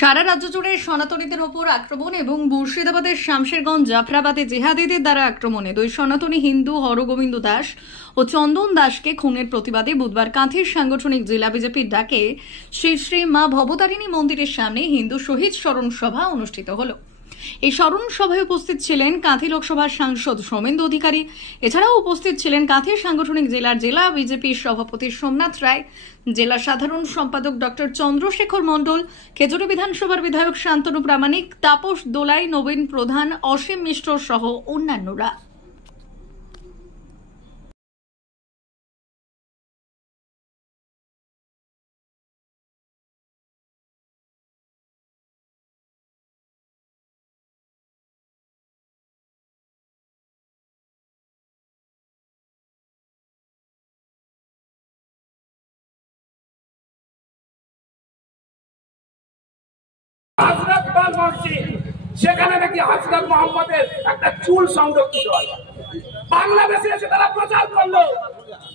সারা রাজ্য জুড়ে সনাতনীদের ওপর আক্রমণ এবং মুর্শিদাবাদের শামশেরগঞ্জ জাফরাবাদে জিহাদিদের দ্বারা আক্রমণে দুই সনাতনী হিন্দু হরগোবিন্দ দাস ও চন্দন দাসকে খুনের প্রতিবাদে বুধবার কাঁথির সাংগঠনিক জেলা বিজেপির ডাকে শ্রী শ্রী মা ভবতারিণী মন্দিরের সামনে হিন্দু শহীদ স্মরণ সভা অনুষ্ঠিত হল। এই স্মরণ সভায় উপস্থিত ছিলেন কাঁথি লোকসভার সাংসদ সৌমেন্দু অধিকারী। এছাড়াও উপস্থিত ছিলেন কাঁথির সাংগঠনিক জেলা বিজেপির সভাপতি সোমনাথ রায়, জেলা সাধারণ সম্পাদক ডক্টর চন্দ্রশেখর মণ্ডল, খেজুরি বিধানসভার বিধায়ক শান্তনু প্রামাণিক, তাপস দোলাই, নবীন প্রধান, অসীম মিশ্র সহ অন্যান্যরা। সেখানে নাকি হযরত মুহাম্মদের একটা চুল সংরক্ষিত আছে। বাংলাদেশে এসে তারা প্রচার করলো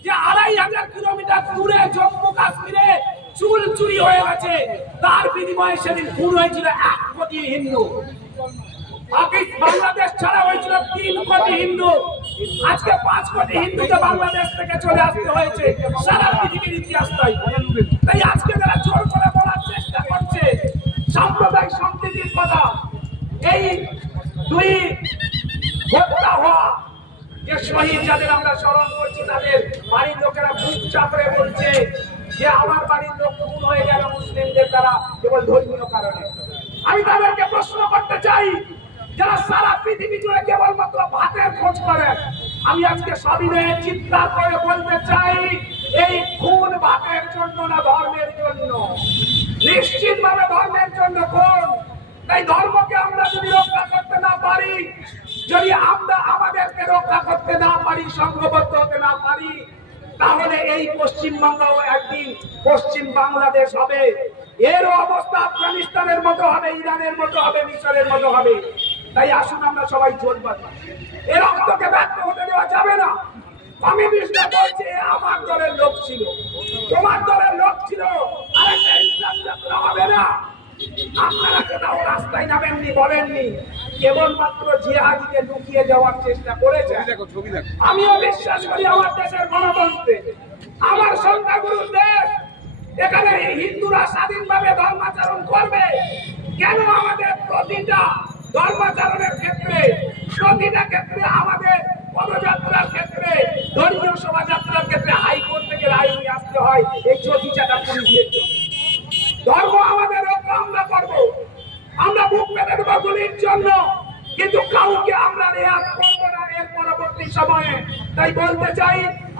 যে ২৫০০ কিলোমিটার দূরে জম্মু কাশ্মীরে চুল চুরি হয়ে গেছে, তার বিনিময়ে সেদিন খুন হয়েছিল ১ কোটি হিন্দু। বাংলাদেশ ছাড়া হয়েছিল ৩ কোটি হিন্দু, আজকে ৫ কোটি হিন্দুকে বাংলাদেশ থেকে চলে আসতে হয়েছে। সারা পৃথিবীর ইতিহাস তাই আজকে তারা জোর করে বলার চেষ্টা করছে সাম্প্রদায়িক সম্প্রীতির কথা। এই দুই হত্যা হওয়া যে শহীদ যাদের আমরা স্মরণ করছি, তাদের বাড়ির লোকেরা বুক চাপড়ে বলছে যে আমার বাড়ির লোক খুন হয়ে গেল মুসলিমদের দ্বারা কেবল ধর্মীয় কারণে। আমি তাদেরকে প্রশ্ন করতে চাই, যারা সারা পৃথিবী জুড়ে কেবলমাত্র ভাতের খোঁজ করেন, আমি আজকে সবিনয়ে চিৎকার করে বলতে চাই, এই খুন ভাতের জন্য না, ধর্মের জন্য। নিশ্চিতভাবে ধর্মের জন্য খুন। তাই ধর্মকে আমরা যদি রক্ষা করতে না পারি, যদি আমরা আমাদেরকে রক্ষা করতে না পারি, সংঘবদ্ধ হতে না পারি, তাহলে এই পশ্চিমবাংলাও একদিন পশ্চিম বাংলাদেশ হবে। এরও অবস্থা আফগানিস্তানের মতো হবে, ইরানের মতো হবে, মিশরের মতো হবে। তাই আসুন আমরা সবাই জোট বাঁধি, এর রক্তকে ব্যর্থ হতে দেওয়া যাবে না। কমিউনিস্টরা বলছে আমার দলের লোক ছিল, তোমার দলের লোক ছিল, আর একটা ইনফ্রাস্ট্রাকচার হবে না। আপনারা কোথাও রাস্তায় যাবেননি, বলেননি, কেবলমাত্র জিহাদিকে লুকিয়ে যাওয়ার চেষ্টা করেছে। আমিও বিশ্বাস করি আমার দেশের গণতন্ত্রে, আমার সংখ্যাগুরুর দেশ, এখানে হিন্দুরা স্বাধীনভাবে ধর্মাচরণ করবে। কেন আমাদের প্রতিটা ধর্মাচরণের ক্ষেত্রে, প্রতিটা ক্ষেত্রে, আমাদের পদযাত্রার ক্ষেত্রে, ধর্মীয় শোভাযাত্রার ক্ষেত্রে হাইকোর্ট থেকে রায় নিয়ে আসতে হয় এই চটিচাটা পুলিশের জন্য? ধর্ম আমাদের রক্ষা আমরা করবো, আমরা বুক পেতে দেবো গুলির জন্য, কিন্তু কাউকে আমরা রেয়াত করবো না এর পরবর্তী সময়ে। তাই বলতে চাই,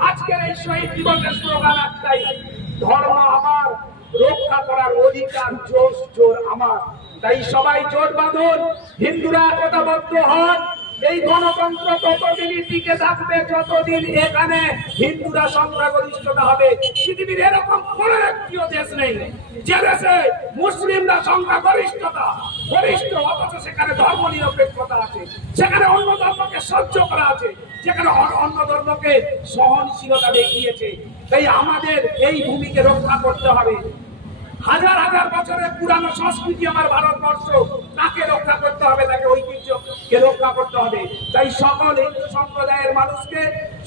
আজকের এই শহীদ দিবসের স্লোগান একটাই, ধর্ম আমার, রক্ষা করার অধিকার জোর আমার। তাই সবাই জোট বাঁধুন, হিন্দুরা একতাবদ্ধ হন। এই গণতন্ত্র ততদিনই টিকে থাকবে যতদিন এখানে হিন্দুরা সংখ্যাগরিষ্ঠতা হবে। পৃথিবীর এরকম কোন একটিও দেশ নেই যে দেশে মুসলিমরা সংখ্যাগরিষ্ঠতা গরিষ্ঠ, অথচ সেখানে ধর্ম নিরপেক্ষতা আছে, সেখানে অন্য ধর্মকে সহ্য করা আছে, যেখানে অন্য ধর্মকে সহনশীলতা দেখিয়েছে। তাই আমাদের এই ভূমিকে রক্ষা করতে হবে। হাজার হাজার বছরের পুরানো সংস্কৃতি আমার ভারতবর্ষ, তাকে রক্ষা করতে হবে, তাকে ঐতিহ্যকে রক্ষা করতে হবে। তাই সকল হিন্দু সম্প্রদায়ের মানুষকে,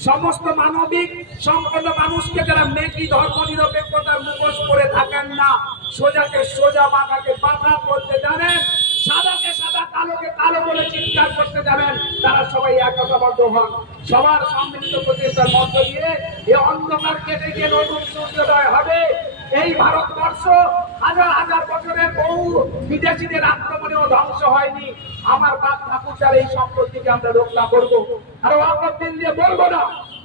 সমস্ত মানবিক সম্পন্ন মানুষকে, যারা মেকি ধর্ম নিরপেক্ষতার মুখোশ করে থাকেন না, সোজাকে সোজা, বাঁকাকে বাঁকা করতে জানেন, সাদাকে সাদা, কালোকে কালো বলে চিৎকার করতে জানেন, তারা সবাই একতাবদ্ধ হন। সবার সম্মিলিত প্রচেষ্টার মধ্য দিয়ে এই অন্ধকার কেটে গিয়ে নতুন সূর্যোদয় হবে। এই ভারতবর্ষ হাজার হাজার বছরের বহু বিদেশিদের আক্রমণেও ধ্বংস হয়নি। আমার বাপ ঠাকুরদার এই সম্পত্তিকে আমরা রক্ষা করবো, আর ওয়াকফ বিল দিয়ে বলবো না।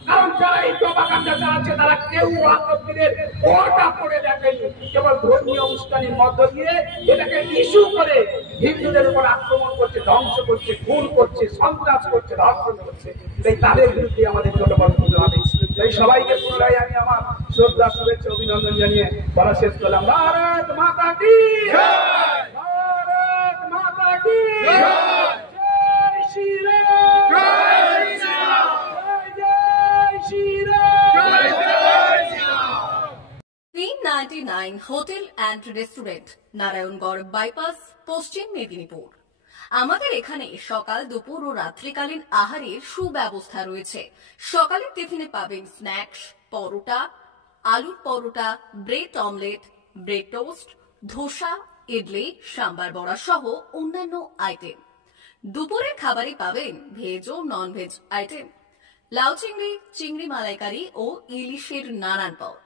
কারণ যারা এই প্রপাগান্ডা চালাচ্ছে, তারা কেউ ওয়াকফ বিলের ওটা পড়ে দেখেনি, কেবল ধর্মীয় অনুষ্ঠানের মধ্য দিয়ে এটাকে ইস্যু করে হিন্দুদের উপর আক্রমণ করছে, ধ্বংস করছে, খুন করছে, সন্ত্রাস করছে, ধর্ষণ করছে। তাই তাদের বিরুদ্ধে আমাদের জোটবদ্ধ হতে হবে। তাই সবাইকে পুনরায় আমি আমার শ্রদ্ধা, শুভেচ্ছা, অভিনন্দন জানিয়ে বলা শেষ করলাম। ভারত মাতা কি জয়, ভারত মাতা কি জয়, জয় শ্রী রাম, জয় শ্রী রাম, জয় শ্রী রাম, জয় Shri Ram. 399 Hotel and restaurant, Narayangarh bypass, Paschim Medinipur. আমাদের এখানে সকাল, দুপুর ও রাত্রিকালীন আহারের সুব্যবস্থা রয়েছে। সকালের টিফিনে পাবেন স্ন্যাক্স, পরোটা, আলুর paratha, bread omelette, bread toast, dosa, idli, sambar vada সহ অন্যান্য আইটেম। দুপুরের খাবারে পাবেন ভেজ ও নন ভেজ আইটেম, লাউ চিংড়ি, চিংড়ি মালাইকারি ও ইলিশের নানান পদ,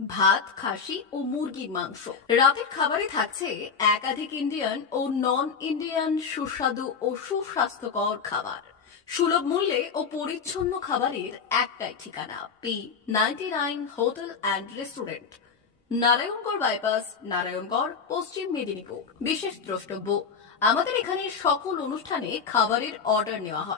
ভাত, খাসি ও মুরগির মাংস। রাতের খাবারে থাকছে একাধিক ইন্ডিয়ান ও নন ইন্ডিয়ান সুস্বাদু ও সুস্বাস্থ্যকর খাবার। সুলভ মূল্যে ও পরিচ্ছন্ন খাবারের একটাই ঠিকানা, P99 hotel and restaurant, Narayangarh bypass, Narayangarh, পশ্চিম মেদিনীপুর। বিশেষ দ্রষ্টব্য, আমাদের এখানে সকল অনুষ্ঠানে খাবারের অর্ডার নেওয়া হয়।